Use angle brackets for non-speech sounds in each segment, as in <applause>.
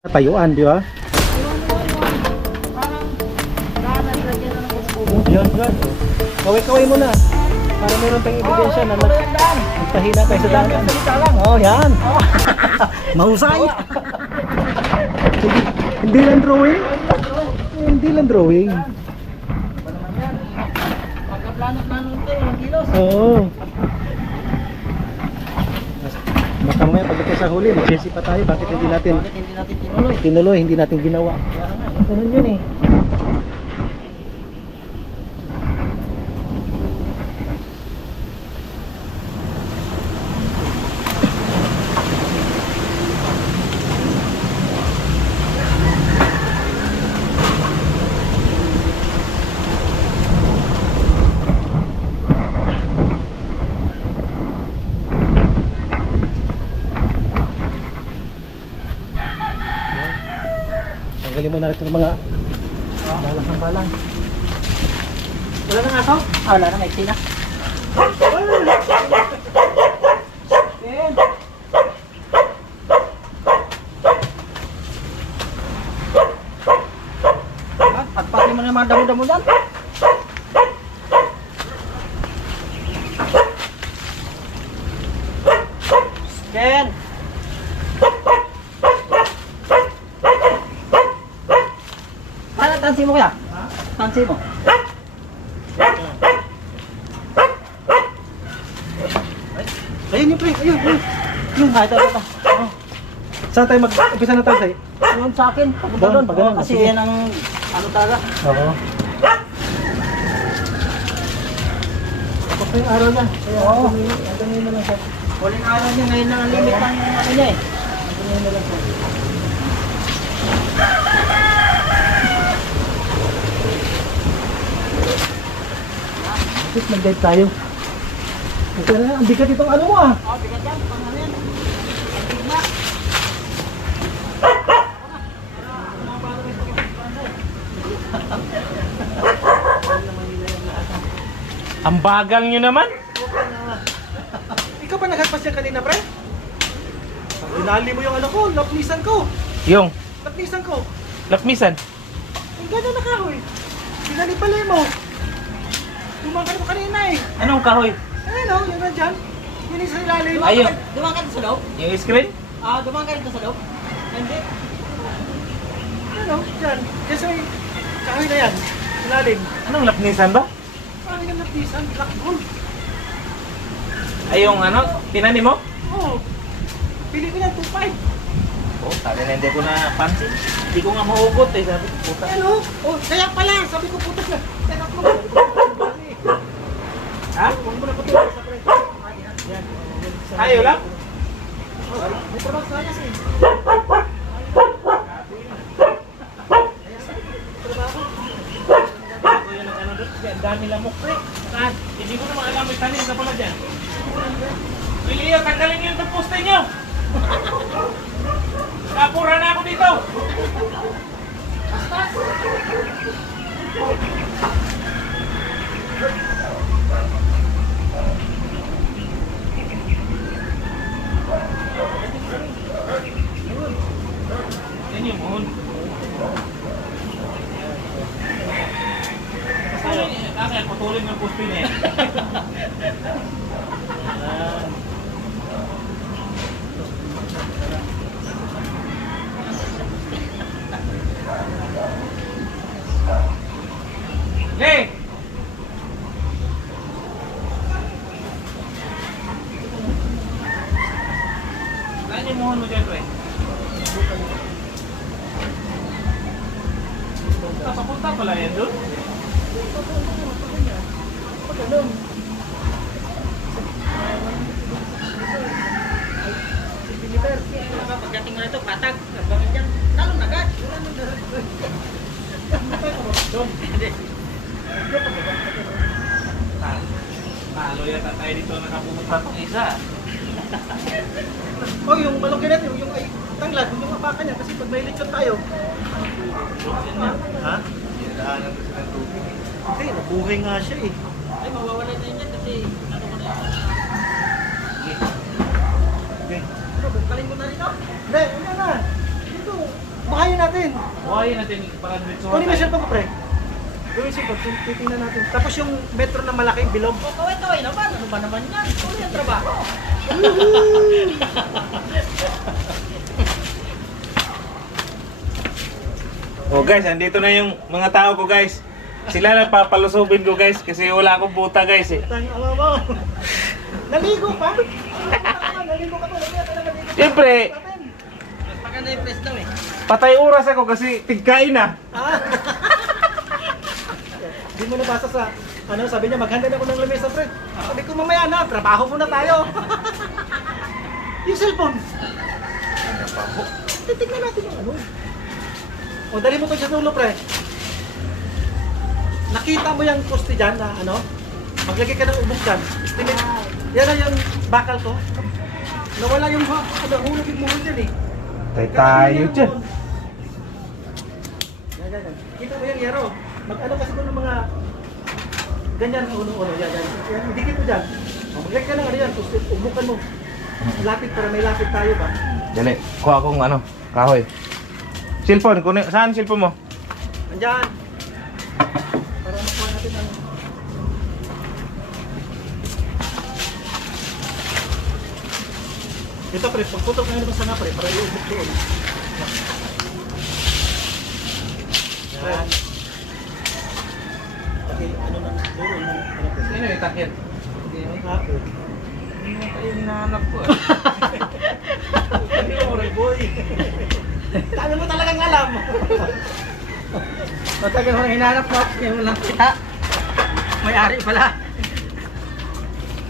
Tayuan, di ba? Yun, yun. Kaway-kaway mo na. Para meron tayong ebidensya na nag nagpahina tayo sa daanan. Oh, yan. <laughs> Mahusay. hindi, hindi lang drawing. Hindi lang drawing. Pagkaplano-plano ito, yung kilos. Oo. Baka mamaya pagdating sa huli, magsisi pa tayo. Bakit hindi natin Bakit hindi natin tinuloy? tinuloy, hindi natin ginawa? Ganun yun eh. Tanggalin mo na rin itong mga balang ng balang. Wala na nga ito? Ah, wala na, may! Ah, Pagpati mo na yung mga damo-damo dyan. Ben! Ano tansi mo kaya? Tansi mo. Ayun yung pre, ayun, ayun. Yung ha, ito, ito, ito. Oh. Saan tayo mag-umpisa na tayo sa'yo? Yung sa akin, papunta Doon, doon. pag ganun, Oo, kasi sige. yan ang ano talaga. Oo. Na yung araw niya. Kaya Oo. ang dumi na lang siya. Huling araw niya, ngayon lang ang limit ng ano niya eh. Ang dumi na lang siya. Tapos mag-dive tayo. Kasi na, ang bigat itong ano mo ah. Oh, bigat yan, pang ano yan. Ang bigla. <laughs> Ang bagal nyo naman. Ikaw ba naghagpas yan kanina, pre? Tinali mo yung ano ko, lapnisan ko. Yung, Lapnisan ko. lakmisan. Ang ganda na kahoy. Tinali pala mo. Tumakan mo kanina eh. Anong kahoy? Ayun o, yun nandyan. Yun yung sa ilalim. Ayun. Dumaan ka dito sa loob? Yung screen? Ah, dumaan ka sa loob? Hindi. Ano, dyan. Dyan sa may kahoy na yan. Ilalim. Anong lakmisan ba? Parang yung lapnisan, black gold. Ay, yung ano, tinani mo? Oo. Pili ko yan, 2.5. Oh, sabi na hindi ko na pansin. Hindi ko nga maugot eh, sabi ko, puta. Ano? Oh, kaya pala. Sabi ko putas na. Kaya ako. Ha? Huwag mo na patuloy sa pre. Yan. Ayaw lang? May trabaho sa yun ang dami lamok pre. Saan? Hindi ko naman alam may tanim sa pala dyan. Wilio, tanggalin niyo yung poste niyo. Kapura na ako dito. Yan yung mohon. Kaya putulin ng poste niya. eh. Hey! Saan yung mohon mo dyan, pre? Ah, papunta pala yan doon? Pagdating mo na ito, patag. Gagawin dyan. Talong na agad. Talo yata tayo dito nakapumunta itong isa. Oh, yung malaki natin, yung ay tanglad, yung apakan niya kasi pag may lechon tayo. Ha? Nabuhay nga siya eh. Ay, mawawala na yun yan kasi ano ko na yun. Okay. Ano, bukalin mo na rin oh. Hindi, hindi na. Dito. natin. Buhayin natin para diretso. Kunin mo yung cellphone ko, pre. Gawin yung tin- titingnan natin. Tapos yung metro na malaki, bilog. O, kaway-kaway naman. Ano ba naman yan? Tuloy ang trabaho. <laughs> Oh guys, andito na yung mga tao ko guys. Sila lang papalusubin ko guys kasi wala akong buta guys eh. Tang, ama mo. Naligo pa? Naligo ka pa. Siyempre, maganda yung press daw eh. patay oras ako kasi tigkain na. Ah. Hindi mo nabasa sa, ano, sabi niya, maghanda na ako ng lamesa, pre. Sabi ko, mamaya na, trabaho muna tayo. <laughs> yung cellphone. Titignan natin yung ano. O, dali mo to sa dulo, pre. Nakita mo yung poste dyan na, ano, maglagay ka ng ubog dyan. Estimate. Yan na yung bakal ko. Nawala yung, ha- ano, hulog yung muhol dyan eh. Tay tayo dyan. Yan, yan, yan. Kita mo yung yero. Mag-ano kasi ko ng mga ganyan ang uno-uno. Yan, yan. yan. Dikit mo dyan. Mag-like ka ng ano yan. Tapos umukan mo. Lapit para may lapit tayo ba? Dali, kuha akong ano, kahoy. Cellphone, kunin, saan cellphone mo? Andyan. Ito pre, pagputok ngayon naman sana pre, para iubok doon. Yan. Okay, ano na, doon na, ano. Sino yung takyan? Ako. Hindi mo tayo hinahanap ko eh. Oral boy. Dami mo talagang alam. Matagal mo hinahanap mo. Yung lang kita. May-ari pala.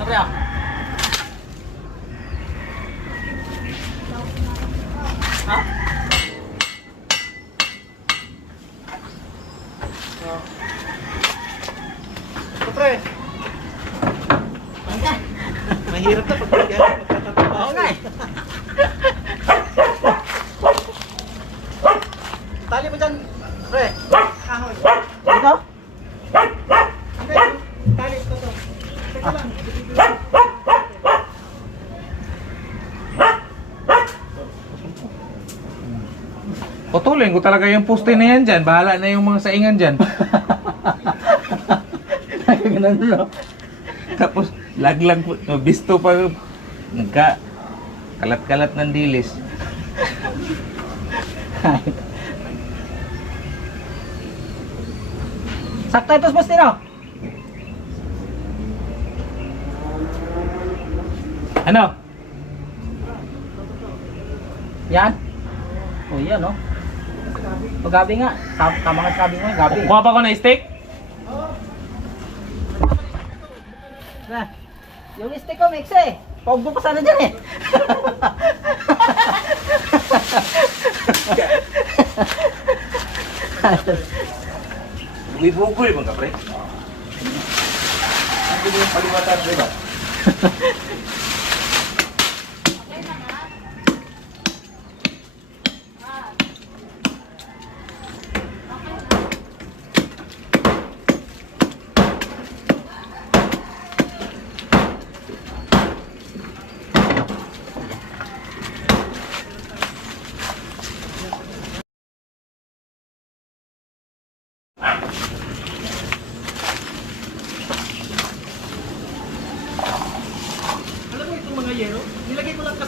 Sabi ah. Ha? Ito pre, Hanggang. mahirap na pag magkatatrabaho. Oo nga eh. Tali mo dyan, pre. Kahoy. Ito? Hindi, tali ito to. Teka lang. Putulin ko talaga yung poste na yan dyan. Bahala na yung mga saingan dyan. Ganun no? Tapos, laglag po. no, Bisto pa. Nagka, kalat-kalat ng dilis. <laughs> Sakto ito, Bustino. Ano? Yan. Oh, yan oh. O gabi nga. Tama, tama nga sabi mo, gabi. Kuha pa ko na steak? Na. Yung stick ko, mix eh. Paubo ko sana dyan eh. Bugoy mga kapre. Ano yung paliwatan, di <laughs>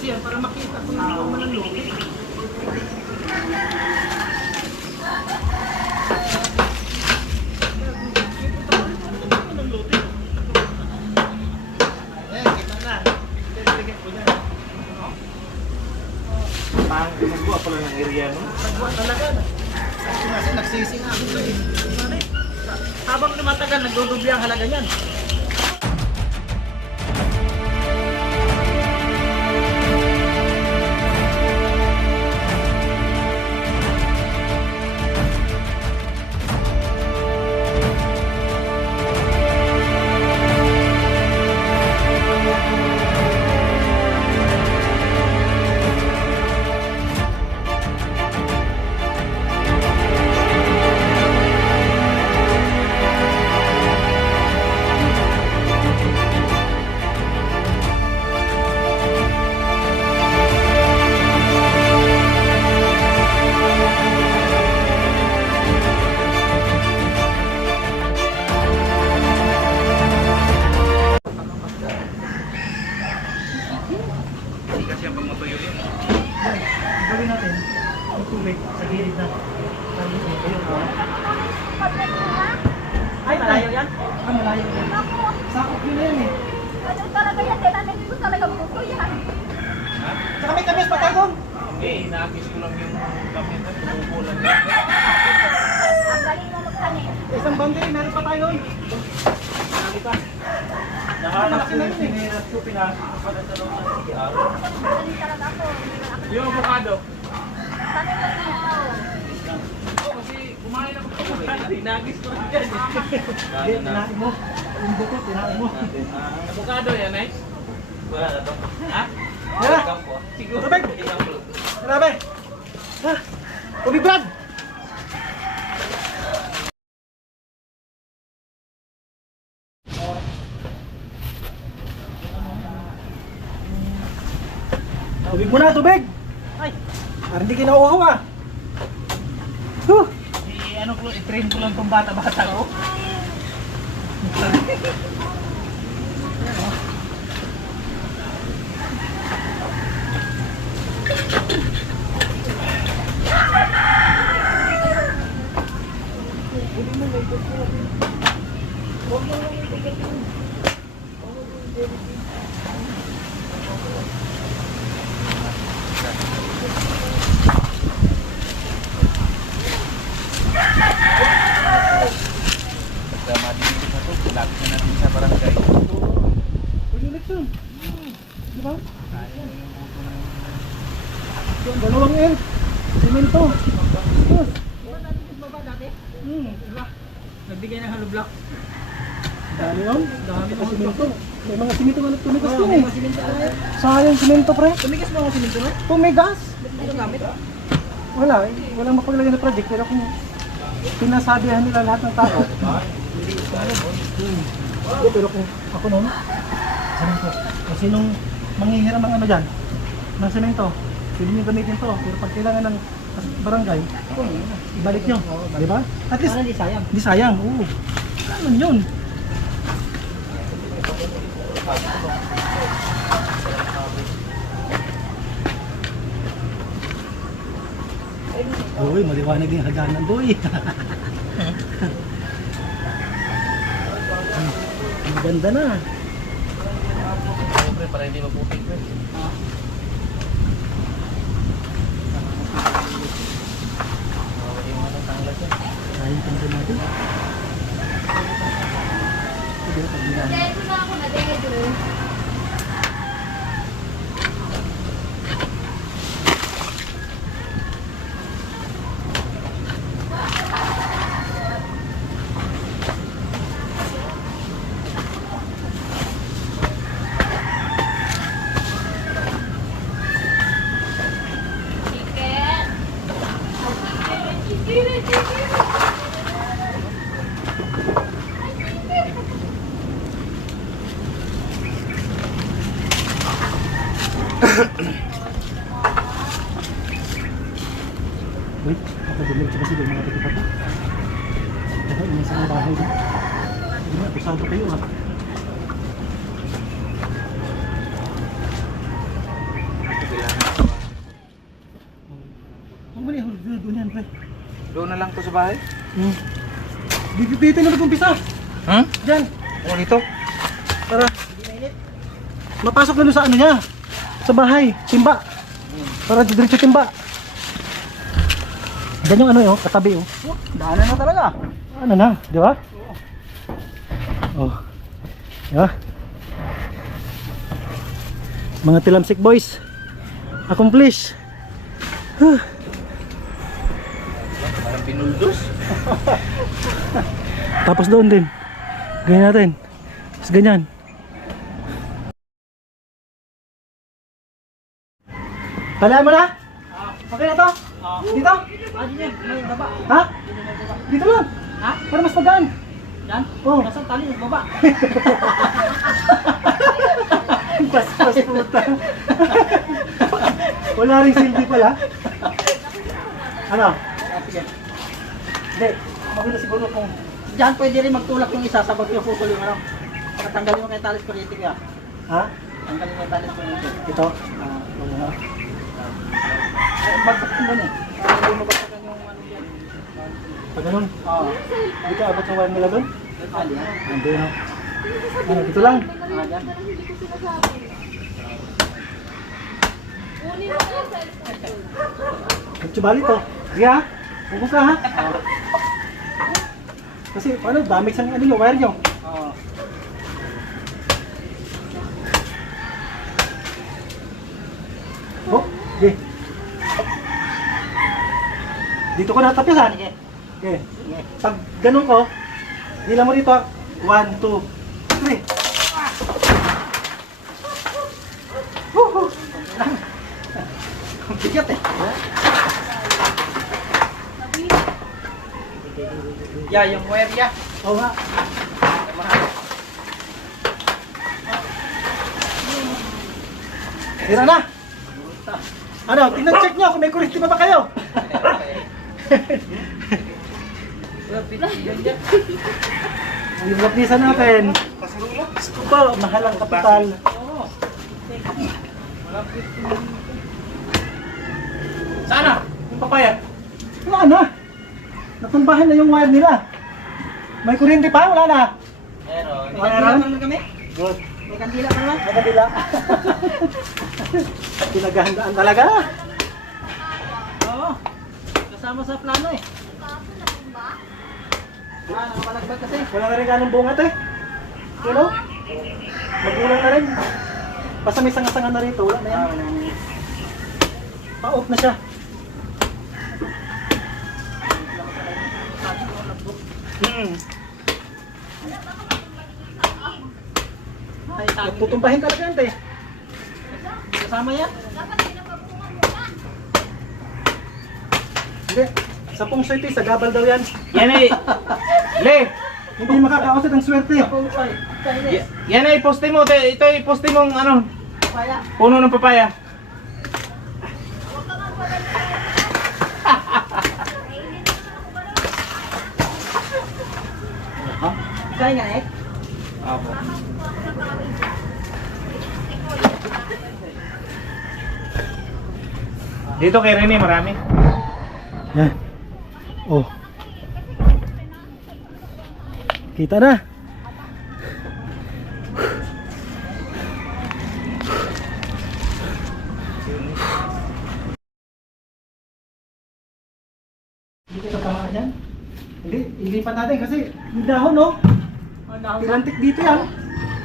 kasi yan para makita kung hindi ko man ang loob. Kita na. Nilagay ko yan. Pang gumagawa pala ng area no? Nagwa talaga na. Kasi kasi nagsisi nga ako eh. Habang lumatagal, nagdudubli ang halaga niyan. Pa tayo doon. Marami pa. Nahanap ko yung sinirat ko, ko loob ng CR. Yung avocado. Lang ako. Oo, kasi kumain ako sa avocado. Inagis ko rin yan. Hindi, tinain mo. Yung tinain mo. Avocado yan, eh? Wala na to. Ha? Tara, Siguro. Tubig! grabe. Ah, tubig Brad! Muna, tubig! Ay, Parang hindi kinauhaw ah. Huh. i- ano ko, i-train ko lang tong bata-bata ko. <laughs> Pagka madidilig na to, lapit na natin sa barangay. Pwede ulit yun. Di ba? Yung dalawang L. Simento. Huh. Hmm. Nagbigay ng hollow block. Dami yun. Dami Mga ng simento. May mga simento nga tumigas Oo, yun may eh. mga simento na yan. Sayang simento pre. Tumigas mo ako simento no? Tumigas. Gamit. Wala. eh, Walang mapaglagay na project. Pero kung pinasabihan nila lahat ng tao. Hindi, pero kung ako noon, semento. Kung sinong manghihiram ng ano dyan, ng semento, pwede nyo gamitin to. Pero pag kailangan ng barangay, ibalik nyo. Di ba? At least, hindi sayang. Hindi sayang, oo. Ano yun? Uy, maliwanag yung haganan, boy. <laughs> Ang ganda na. Siyempre, para hindi mabuting tanglas yan. Sayang pang natin. Sige, pag ginamit. Dahil na ako na dahil Chicken. Chicken, chicken. Wait, nakadilig siya kasi doon mga tikipat na. Kaya inasa ng bahay doon. Hindi na, kusado kayo ah. Ang mali, doon doon yan, pre. Doon na lang to sa bahay? Hmm. Dito, dito na nag-umpisa. Hmm? Diyan. Oh, dito? Para mapasok na doon sa ano niya. Sa bahay, timba. Para diretso timba. Diyan yung ano eh, oh, katabi oh. Daanan na talaga. Ano na, di ba? Oh. Di ba? Mga tilamsik boys. Accomplish. Huh. Pinuldos. <laughs> Tapos doon din. Ganyan natin. Tapos ganyan. Talaan mo na? Okay na to? Dito? Ah. Ha? Dito lang. Ha? Para mas magaan. Yan? Oh. Nasaan tali ng baba? <laughs> Bastos puta. <laughs> Wala rin silbi pala. Ano? Ah, sige. Hindi. Maganda siguro kung Diyan pwede rin magtulak yung isa sa yung putol yung ano. Pagkatanggalin mo kay talis kuryente kaya. ha? Tanggalin mo yung talis kuryente. Ito. Ah, Oo. Bagsak mo na. Para hindi mabagsakan yung ano yan. Pag ganun, Oo. hindi ka abot sa wire nila doon? Ah. Hindi no. Ano, dito lang. Ah, yan. Hindi ko sinasabi. Kunin mo na yung cellphone ko. Magsubali to. Sige ha. Focus ka ha. Kasi ano, damage ang ano yung wire nyo. Oo. Oh, sige. Dito ko natapisan. Sige. Okay. Sige. Pag ganun ko, nila mo dito. 1, 2, 3. Woohoo! <laughs> Ang bigat Yeah, yung wire ya. Oo nga. Tira na. Ano, tingnan check nyo kung may kuryente pa ba kayo. <laughs> Yung lapisan natin. Ko, mahal ang kapital. Sana? Yung papaya? Wala na. Natumbahan na yung wire nila. May kuryente pa? Wala na. Meron. May Meron? kandila naman kami. Good. May kandila pa naman. Magandila. <laughs> Pinaghahandaan talaga. Oo. Kasama sa plano eh. Ah, nakapalagbag kasi. Wala na rin ganong bungat eh. You know? Magulang na rin. Basta may sanga-sanga na rito. Wala na yan. Ah, wala na. Pa-off na siya. Hmm. Tutumbahin talaga yan, te. Kasama yan? Hindi. Sa pong swerte, sa gabal daw yan. Yan ay... <laughs> Le! Hindi makakausat ang swerte. Y- yan ay poste mo. te- Ito ay poste mong ano, Kaya. puno ng papaya. Kaya nga eh. Apo. Dito kay Rene, marami. Yan. Oh. Kita na. Hindi ka tama yan. Hindi, ilipat natin kasi yung dahon, no? Ang dahon na. Pilantik dito yan.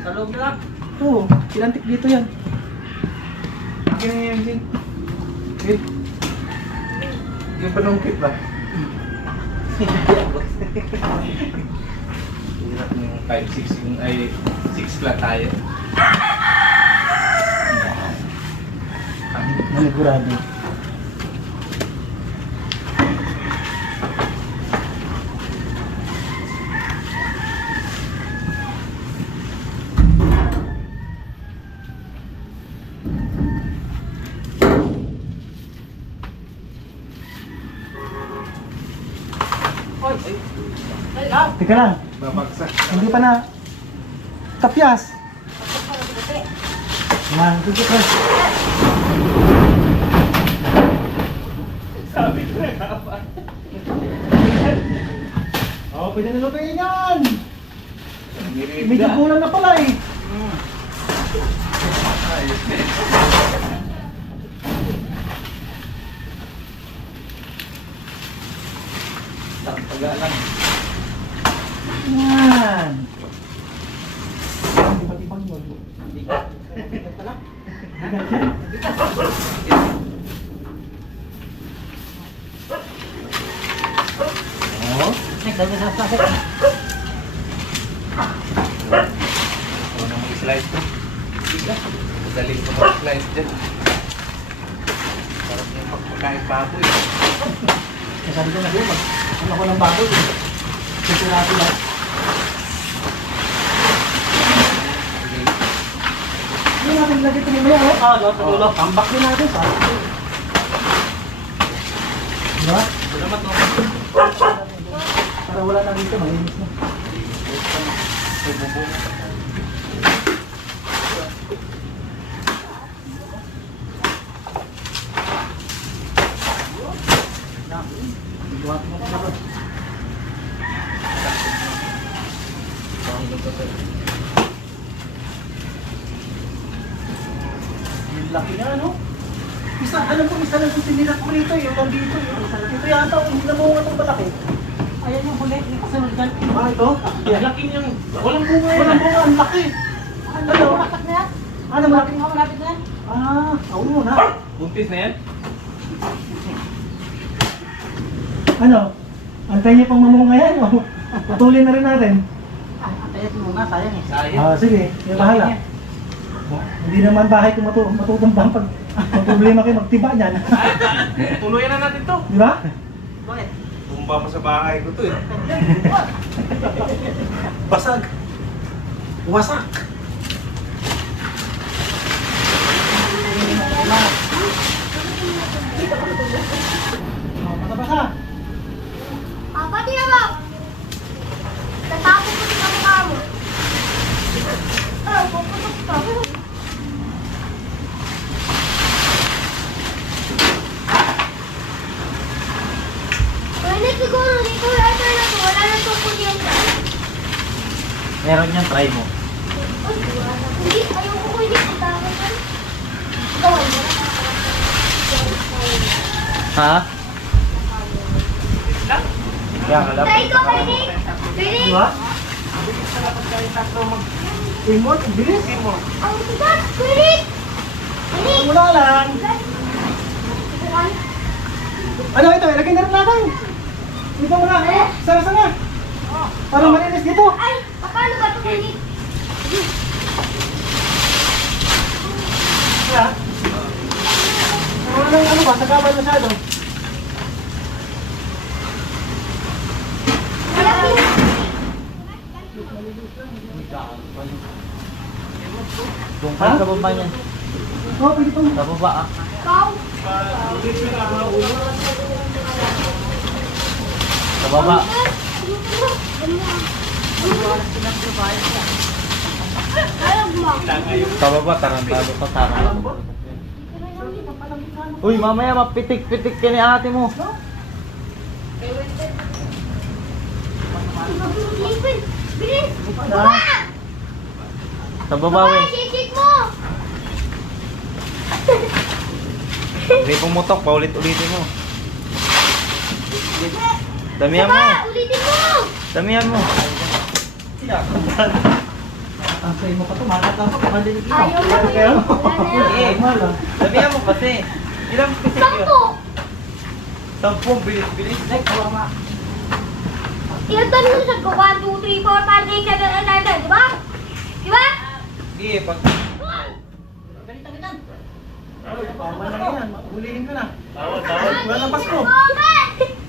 Sa loob na lang. Oo, pilantik dito yan. Akin na yan, Jin. Eh. Yung panungkit ba? Hirap yung 5-6 yung ay 6 flat tayo. Manigurado. Oy. Ay, lang. Teka lang, Babagsak. hindi pa na tapyas. Yan, dito ka. Sabi ko na dapat. Oh, pwede na lutuin yan. Medyo kulang na pala eh. Taga lang. Yan. Tiba-tiba yun. Oh, Ay, dami sa sasakit. Ako na mag-slice ko. Madaling ko mag-slice dyan. Parang yung pagpakain baboy. sabi ko na siya, mag ano ko ng baboy. Sisirado lang. Hindi natin lagi ito mamaya, oh. Ah, loob sa dulo. Tambak din natin, sa Diba? Salamat no. Para wala na dito, malinis na. Buhat mo ka ba? Yung laki na, no? Isa, alam ko, isa lang yung tinirak mo rito, yung nandito. Yung, ito yata, hindi na mo itong malaki. Ayan yung huli, yung kasunod dyan. Ah, ito? Ang laki niyang, walang bunga yan. Walang bunga, ang laki. Ano, Ano? malapit na yan? Ano, Malapit malaki? na, malapit na yan. Ah, ako muna. Buntis na yan? Ano? Antay niyo pang mamunga yan, <laughs> o? Putulin na rin natin. Ah, antayin mo nga, sayang eh. Sayang. Ah, sige, yung bahala. Hindi naman bahay kung matu matutumbang pag problema kayo magtiba niyan. <laughs> Tuluyan na natin to. Di ba? Bakit? Tumba pa sa bahay ko to eh. <laughs> Basag. Wasak. Oh, basa-basa. Papa, tingnan mo. Tatapos ko sa mukha mo. Oh, puputok ka. Pwede siguro dito letter na to. Wala nang tungkol yan. Meron yan, try mo. Uy, Hindi, ayoko ko hindi. Tatapos yan. Gawin mo. Ha? Yan, alam. Try ko, Pwede. Pwede. Di ba? Imot, bilis. Ang sigat. Pwede. Pwede. Wala lang. Ano ito? Ilagay na rin natin. Dito mo na. Oh, sana sana. Para malinis dito. Ay, paano ba ito? Kaya. Ano lang ano ba? Sagabal masyado. Malaki. Doon ka sa baba niyan. Oo, pwede pa. Sa baba ah. Ikaw. Sa baba. Alam mo. Sa baba, tarantado ka sana. Uy, mamaya mapitik-pitik ka ni ate mo. Baba! Sa baba, we. Hindi pumutok, paulit-ulitin mo. Damihan mo. Ulitin mo! Damihan mo. Antay mo pa ito, makakatawa ka, malilig Ayaw mo yun. Wala na yan. Damihan mo kasi. Ilang pisik Sampo! Sampung, bilis-bilis. Next, wala ma. Ilan tanong mo sa 1, 2, 3, 4, 5, 6, 7, 8, 9, 10, di ba? Di ba? Sige, pag... Na hulihin ka na. Tawad, tawad. Wala nang Pasko. Bongga!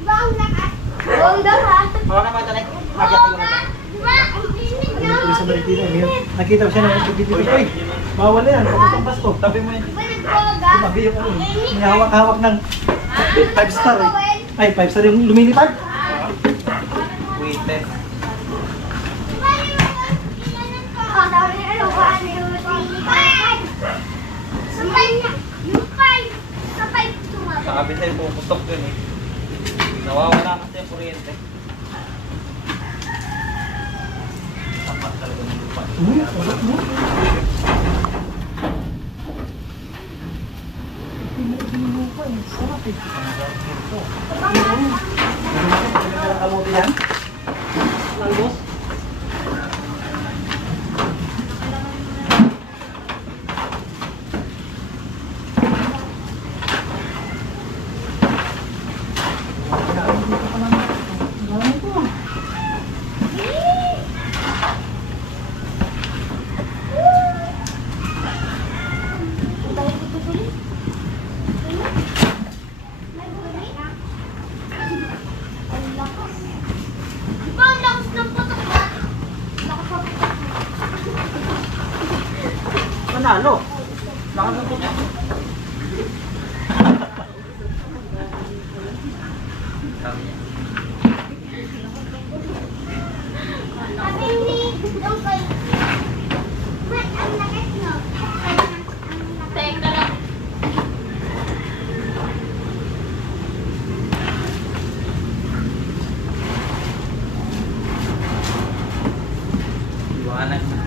Bongga ka! Bongga ito, magyat Bongga! ba? Ay, na! ito sa Marikina. Nakita ko siya ng video. Uy, bawal na yan. Pagkatang Pasko. Tabi mo yan. Tumabi yung ano. May hawak-hawak ng five star eh. Ay, five star yung lumilipad. Oh, ano, yung five? Sa five na. Yung kabit puputok yun eh. Nawawala kasi ang kuryente. Tapat talaga ng lupa. Uy, sarap mo. Kamuti yan? Langgos. Di anak